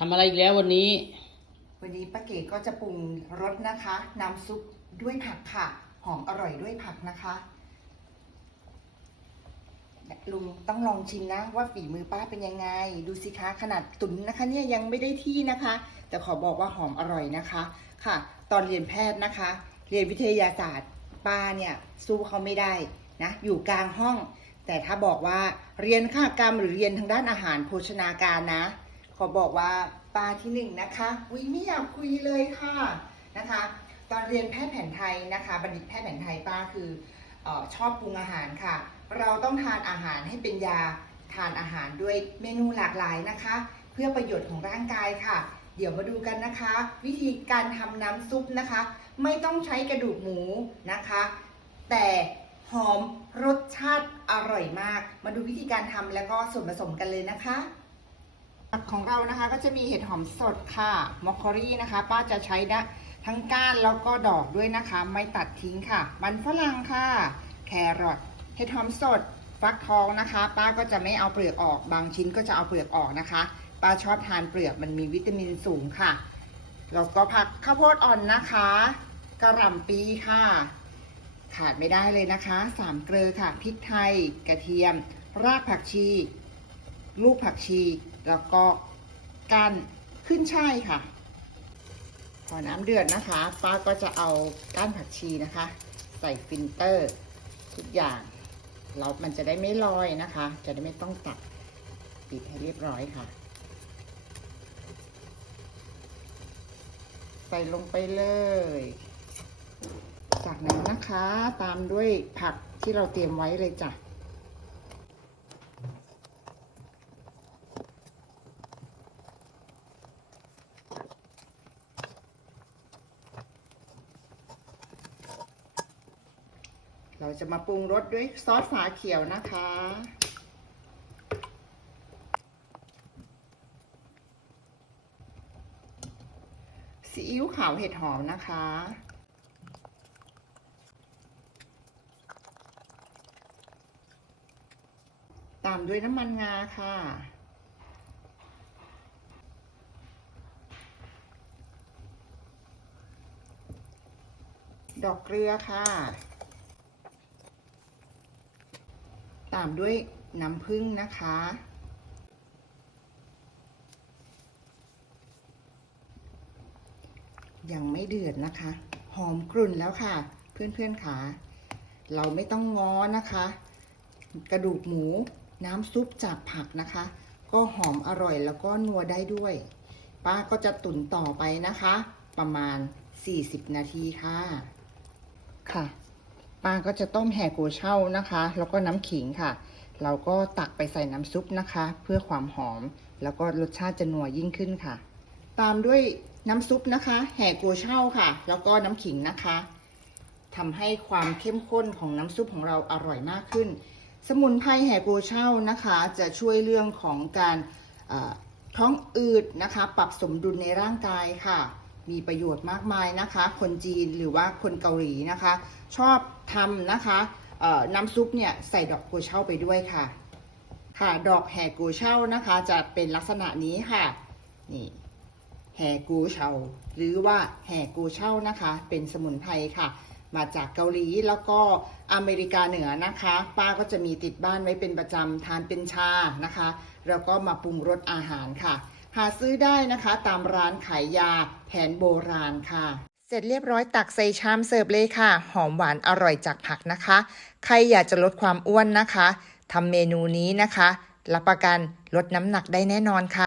ทำอะไรอีกแล้ววันนี้ วันนี้ป้าเก๋ก็จะปรุงรสนะคะ น้ำซุปด้วยผักค่ะ หอมอร่อยด้วยผักนะคะลุงต้องลองชิมนะว่าฝีมือป้าเป็นยังไง ดูสิคะขนาดตุ๋นนะคะ เนี่ยยังไม่ได้ที่นะคะ แต่ขอบอกว่าหอมอร่อยนะคะค่ะ ตอนเรียนแพทย์นะคะ เรียนวิทยาศาสตร์ ป้าเนี่ยสู้เขาไม่ได้นะอยู่กลางห้อง แต่ถ้าบอกว่าเรียนข้ากรรมหรือเรียนทางด้านอาหารโภชนาการนะ ขอบอกว่าป้าที่หนึ่งนะคะวิไม่อยากคุยเลยค่ะนะคะ ตอนเรียนแพทย์แผนไทยนะคะ บัณฑิตแพทย์แผนไทยป้าคือออชอบปรุงอาหารค่ะ เราต้องทานอาหารให้เป็นยาทานอาหารด้วยเมนูหลากหลายนะคะ เพื่อประโยชน์ของร่างกายค่ะ เดี๋ยวมาดูกันนะคะ วิธีการทำน้ำซุปนะคะ ไม่ต้องใช้กระดูกหมูนะคะ แต่หอมรสชาติอร่อยมาก มาดูวิธีการทำแล้วก็ส่วนผสมกันเลยนะคะ ผักของเรานะคะก็จะมีเห็ดหอมสดค่ะมอคคอรี่นะคะ ป้าจะใช้นะทั้งก้านแล้วก็ดอกด้วยนะคะ ไม่ตัดทิ้งค่ะ มันฝรั่งค่ะ แครอทเห็ดหอมสดฟักทองนะคะ ป้าก็จะไม่เอาเปลือกออกบางชิ้นก็จะเอาเปลือกออกนะคะ ป้าชอบทานเปลือกมันมีวิตามินสูงค่ะแล้วก็ผักข้าวโพดอ่อนนะคะกระหล่ำปีค่ะ ขาดไม่ได้เลยนะคะสามเกลือค่ะพริกไทย กระเทียม รากผักชี ลูกผักชี แล้วก็ก้านขึ้นช่ายค่ะ พอน้ำเดือดนะคะ ป้าก็จะเอาก้านผักชีนะคะ ใส่ฟิลเตอร์ทุกอย่างเรามันจะได้ไม่ลอยนะคะ จะได้ไม่ต้องตักปิดให้เรียบร้อยค่ะ ใส่ลงไปเลย จากนั้นนะคะตามด้วยผักที่เราเตรียมไว้เลยจ้ะ เราจะมาปรุงรสด้วยซอสฝาเขียวนะคะ ซีอิ๊วขาวเห็ดหอมนะคะ ตามด้วยน้ำมันงาค่ะดอกเกลือค่ะ ตามด้วยน้ำผึ้งนะคะ ยังไม่เดือดนะคะ หอมกรุ่นแล้วค่ะ เพื่อนๆค่ะเราไม่ต้องง้อนะคะ กระดูกหมูน้ำซุปจากผักนะคะ ก็หอมอร่อยแล้วก็นัวได้ด้วย ป้าก็จะตุ๋นต่อไปนะคะ ประมาณ 40 นาทีค่ะ ค่ะ ป้าก็จะต้มแห่โกเช่านะคะ แล้วก็น้ำขิงค่ะ เราก็ตักไปใส่น้ำซุปนะคะ เพื่อความหอม แล้วก็รสชาติจะนัวยิ่งขึ้นค่ะ ตามด้วยน้ำซุปนะคะ แห่โกเช่าค่ะ แล้วก็น้ำขิงนะคะทำให้ความเข้มข้นของน้ำซุปของเราอร่อยมากขึ้น สมุนไพรแห่โกเช่านะคะ จะช่วยเรื่องของการท้องอืดนะคะ ปรับสมดุลในร่างกายค่ะ มีประโยชน์มากมายนะคะ คนจีนหรือว่าคนเกาหลีนะคะ ชอบทำนะคะน้ำซุปเนี่ยใส่ดอกโกเช่าไปด้วยค่ะ ค่ะดอกแห่กูเช่านะคะ จะเป็นลักษณะนี้ค่ะนี่แห่กูเช่าหรือว่าแห่กูเช่านะคะ เป็นสมุนไพรค่ะ มาจากเกาหลีแล้วก็อเมริกาเหนือนะคะ ป้าก็จะมีติดบ้านไว้เป็นประจำทานเป็นชานะคะ แล้วก็มาปรุงรสอาหารค่ะาซื้อได้นะคะตามร้านขายยาแผนโบราณค่ะ เสร็จเรียบร้อยตักใส่ชามเสิร์ฟเลยค่ะ หอมหวานอร่อยจากผักนะคะ ใครอยากจะลดความอ้วนนะคะทำเมนูนี้นะคะ รับประกันลดน้ำหนักได้แน่นอนค่ะ